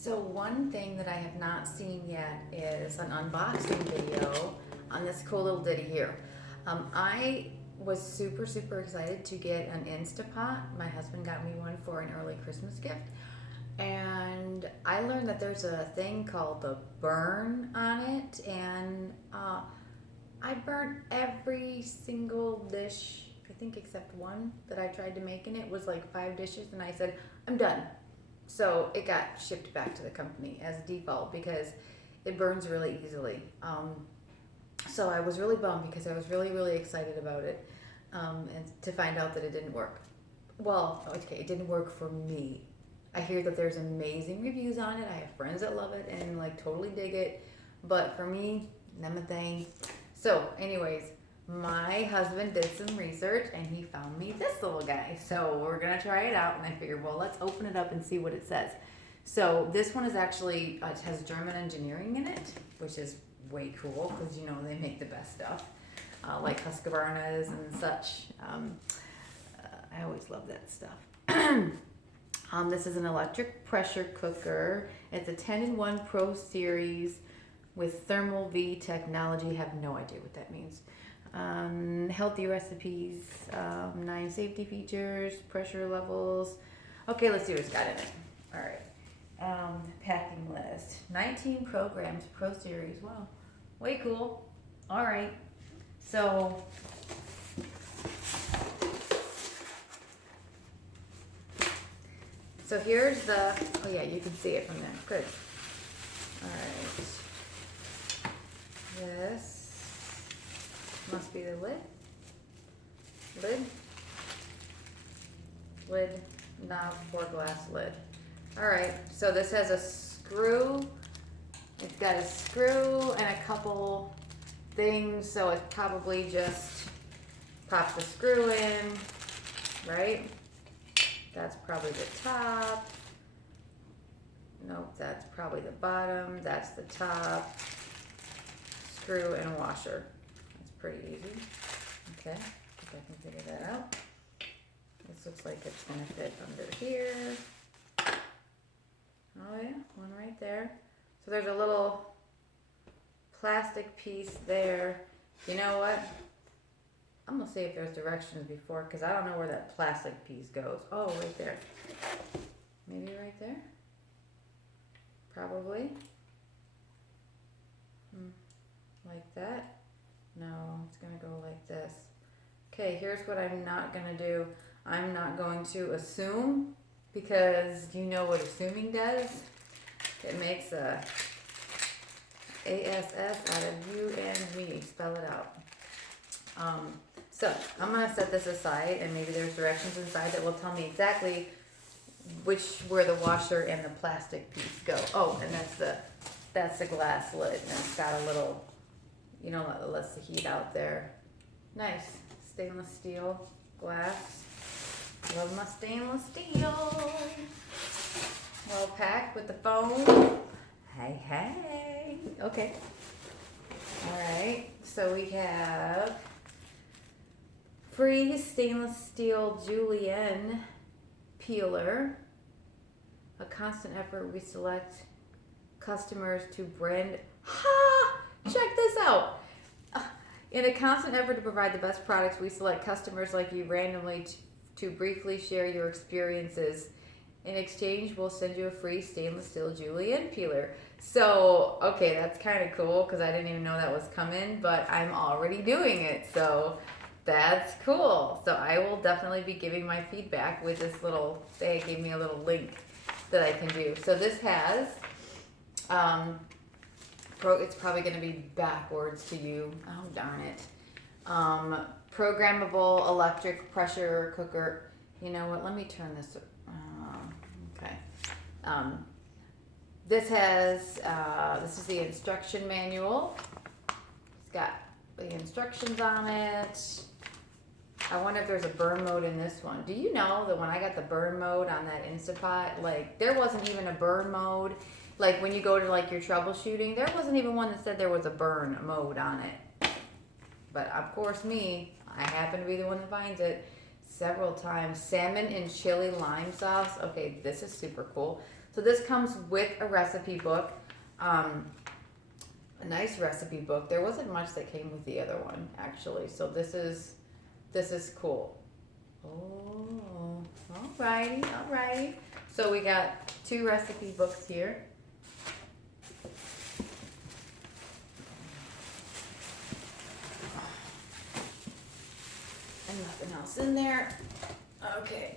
So one thing that I have not seen yet is an unboxing video on this cool little ditty here. I was super excited to get an InstaPot. My husband got me one for an early Christmas gift. And I learned that there's a thing called the burn on it. And I burnt every single dish, I think except one that I tried to make in it was like 5 dishes. And I said, I'm done. So it got shipped back to the company as default because it burns really easily. So I was really bummed because I was really excited about it, and to find out that it didn't work. Well, okay, it didn't work for me. I hear that there's amazing reviews on it. I have friends that love it and like totally dig it, but for me, not my thing. So, anyways, my husband did some research and he found me this little guy. So we're gonna try it out, and I figured, well, let's open it up and see what it says. So this one is actually it has German engineering in it, which is way cool because you know they make the best stuff, like Husqvarna's and such. I always love that stuff. This is an electric pressure cooker. It's a 10-in-1 Pro Series with thermal V technology. Have no idea what that means. Healthy recipes, 9 safety features, pressure levels. Okay, let's see what it's got in it. All right. Packing list. 19 programs, Pro Series. Wow. Way cool. All right. So here's the, oh yeah, you can see it from there. Good. All right. This must be the lid, knob for glass lid. All right, so this has a screw. It's got a screw and a couple things, so it probably just pop the screw in, right? That's probably the top. Nope, that's probably the bottom. That's the top. Screw and washer. That's pretty easy. Okay, if I can figure that out. This looks like it's gonna fit under here. Oh yeah, one right there. So there's a little plastic piece there. You know what? I'm gonna see if there's directions before, because I don't know where that plastic piece goes. Oh, right there. Maybe right there? Probably. Like that? No, it's gonna go like this. Okay, here's what I'm not gonna do. I'm not going to assume, because you know what assuming does? It makes a ASS out of you and me. Spell it out. So I'm gonna set this aside, and maybe there's directions inside that will tell me exactly where the washer and the plastic piece go. Oh, and that's the glass lid, and it's got a little, you know, that lets the heat out there. Nice stainless steel glass. Love my stainless steel. Well packed with the foam. Hey. Okay. All right. So we have free stainless steel julienne peeler. A constant effort, we select customers to brand. Check this out. In a constant effort to provide the best products, we select customers like you randomly to briefly share your experiences. In exchange, we'll send you a free stainless steel julienne peeler. So, okay, that's kind of cool because I didn't even know that was coming, but I'm already doing it. So that's cool. So I will definitely be giving my feedback with this little, they gave me a little link that I can do. So this has, it's probably going to be backwards to you. Oh, darn it. Programmable electric pressure cooker. You know what? Let me turn this. Okay. This has, this is the instruction manual. It's got the instructions on it. I wonder if there's a burn mode in this one. Do you know that when I got the burn mode on that InstaPot, like there wasn't even a burn mode. Like when you go to like your troubleshooting, there wasn't even one that said there was a burn mode on it. But of course me, I happen to be the one that finds it. several times. Salmon and chili lime sauce. Okay, this is super cool. So this comes with a recipe book. A nice recipe book. There wasn't much that came with the other one, actually. So this is cool. Oh, alrighty, alrighty. So we got 2 recipe books here. And nothing else in there. Okay.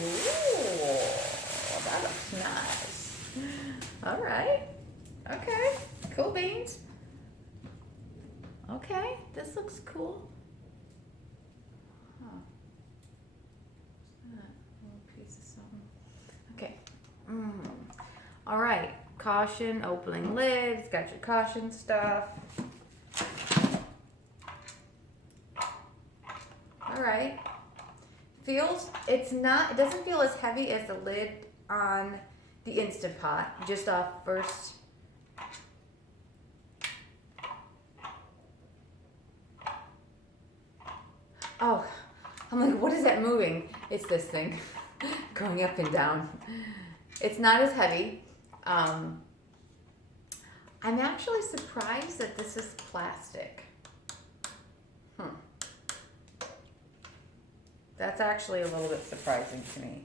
Ooh, that looks nice. All right. Okay. Cool beans. Okay. This looks cool. Huh. What's that? A little piece of something. Okay. All right. Caution, opening lids. Got your caution stuff. All right. It doesn't feel as heavy as the lid on the InstaPot, just off first. Oh, I'm like, what is that moving? It's this thing going up and down. It's not as heavy. I'm actually surprised that this is plastic. That's actually a little bit surprising to me.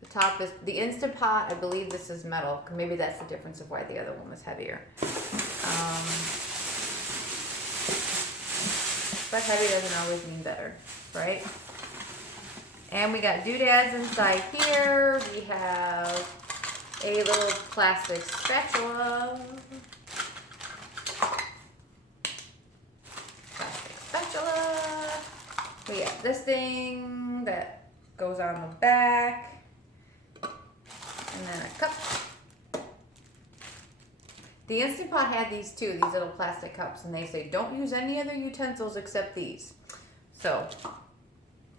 The top is, the InstaPot, I believe this is metal. Maybe that's the difference of why the other one was heavier. But heavy doesn't always mean better, right? And we got doodads inside here. We have a little plastic spatula. We have this thing that goes on the back, and then a cup. The InstaPot had these too, these little plastic cups, and they say don't use any other utensils except these. So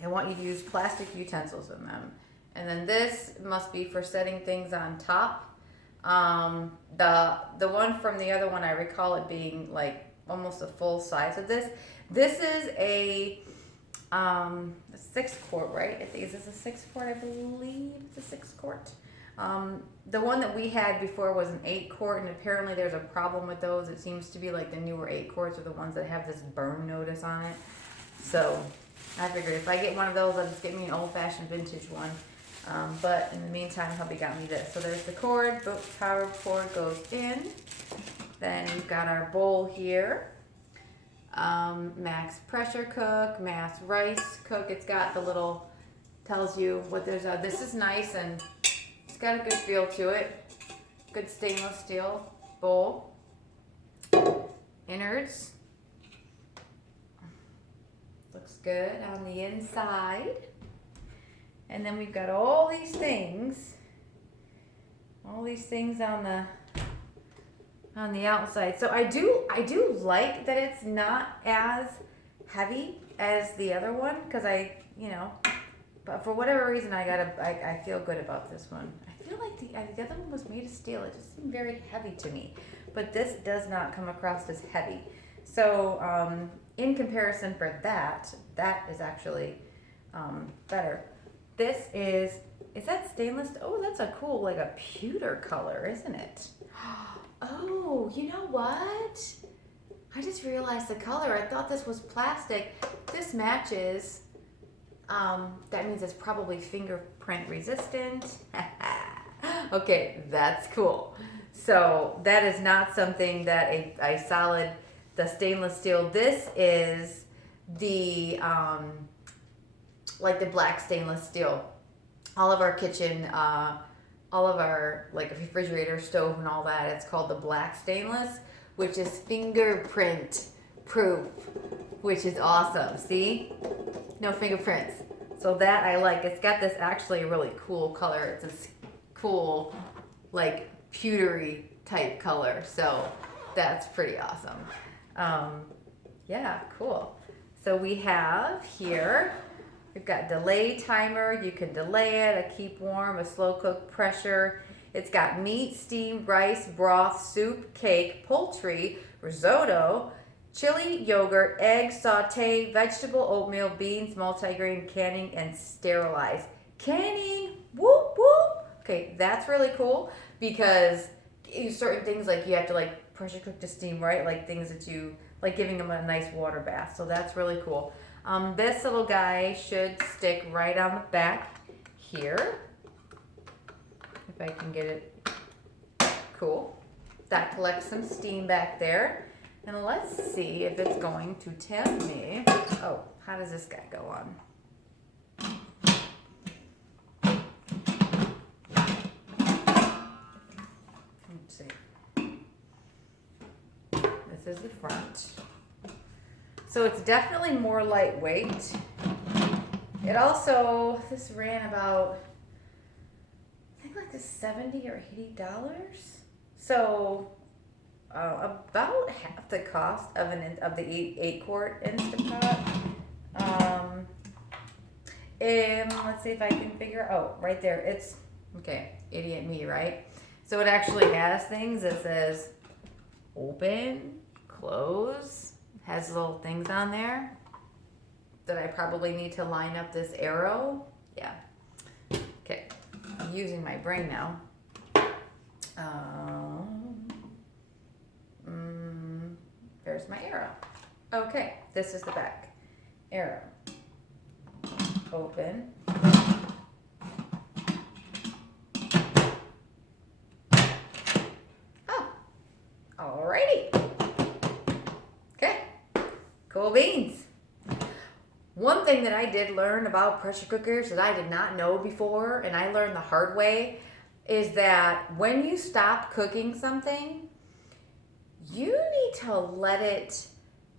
I want you to use plastic utensils in them. And then this must be for setting things on top. The one from the other one, I recall it being like almost a full size of this. This is a 6-quart, right? Is this a 6-quart? I believe it's a 6-quart. The one that we had before was an 8-quart, and apparently there's a problem with those. It seems to be like the newer 8-quarts are the ones that have this burn notice on it. So I figured if I get one of those, I'll just get me an old-fashioned vintage one. But in the meantime, hubby got me this. So there's the cord, power cord goes in. Then we've got our bowl here. Max pressure cook, mass rice cook. It's got the little, tells you what there's this is nice and it's got a good feel to it. Good stainless steel bowl. Innards. Looks good on the inside. And then we've got all these things on the outside. So I do like that it's not as heavy as the other one, because but for whatever reason I feel good about this one. I feel like the other one was made of steel. It just seemed very heavy to me, but this does not come across as heavy. So in comparison for that is actually better. This is that stainless? Oh, that's a cool, like a pewter color, isn't it? Oh, you know what? I just realized the color. I thought this was plastic. This matches. That means it's probably fingerprint resistant. Okay, that's cool. So that is not something that the stainless steel. This is the like the black stainless steel. All of our kitchen, all of our like refrigerator, stove, and all that, it's called the black stainless, which is fingerprint proof, which is awesome. See, no fingerprints. So that I like. It's got this actually really cool color. It's this cool like pewtery type color. So that's pretty awesome. Yeah, cool. So we have here, we've got delay timer. You can delay it, a keep warm, a slow cook pressure. It's got meat, steamed rice, broth, soup, cake, poultry, risotto, chili, yogurt, eggs, saute, vegetable, oatmeal, beans, multigrain, canning, and sterilized. Canning, whoop whoop. Okay, that's really cool because certain things like you have to like pressure cook to steam, right? Like things that you like giving them a nice water bath. So that's really cool. This little guy should stick right on the back here. If I can get it. Cool. That collects some steam back there. And let's see if it's going to tell me. Oh, how does this guy go on? Let's see. This is the front. So it's definitely more lightweight. It also, this ran about, I think like $70 or $80. So about half the cost of the 8-quart InstaPot. And let's see if I can figure. Oh, right there. It's okay. Idiot me, right? So it actually has things that says open, close. Has little things on there that I probably need to line up this arrow. Yeah. Okay. I'm using my brain now. There's my arrow. Okay. This is the back. Arrow. Open. Oh. Alrighty. Okay. Cool beans. One thing that I did learn about pressure cookers that I did not know before, and I learned the hard way, is that when you stop cooking something, you need to let it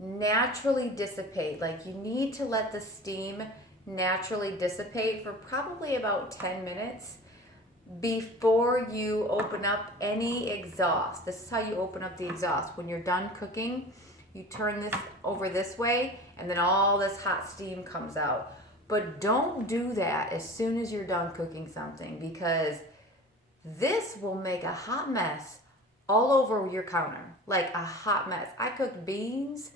naturally dissipate. Like you need to let the steam naturally dissipate for probably about 10 minutes before you open up any exhaust. This is how you open up the exhaust. When you're done cooking, you turn this over this way, and then all this hot steam comes out. But don't do that as soon as you're done cooking something, because this will make a hot mess all over your counter. Like a hot mess. I cooked beans.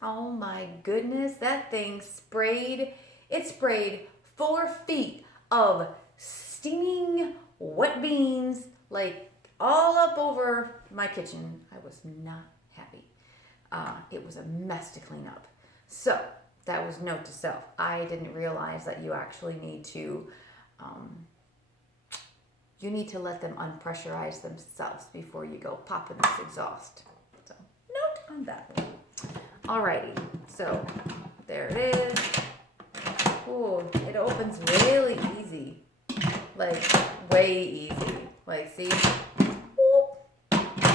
Oh my goodness, that thing sprayed. It sprayed 4 feet of steaming wet beans, like all up over my kitchen. I was not happy. It was a mess to clean up. So that was note to self. I didn't realize that you actually need to let them unpressurize themselves before you go popping this exhaust. So note on that one. Alrighty, so there it is. Ooh, it opens really easy, like way easy. Like see, whoop, whoop.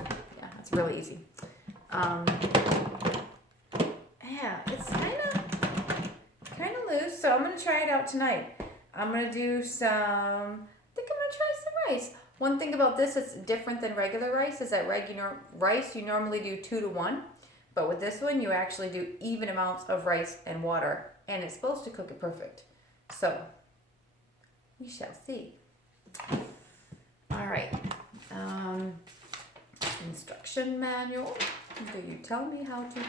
Yeah, that's really easy. Yeah, it's kind of loose. So I'm gonna try it out tonight. I'm gonna do some. I think I'm gonna try some rice. One thing about this that's different than regular rice is that regular rice you normally do 2 to 1, but with this one you actually do even amounts of rice and water, and it's supposed to cook it perfect. So we shall see. All right. Instruction manual. Do you tell me how to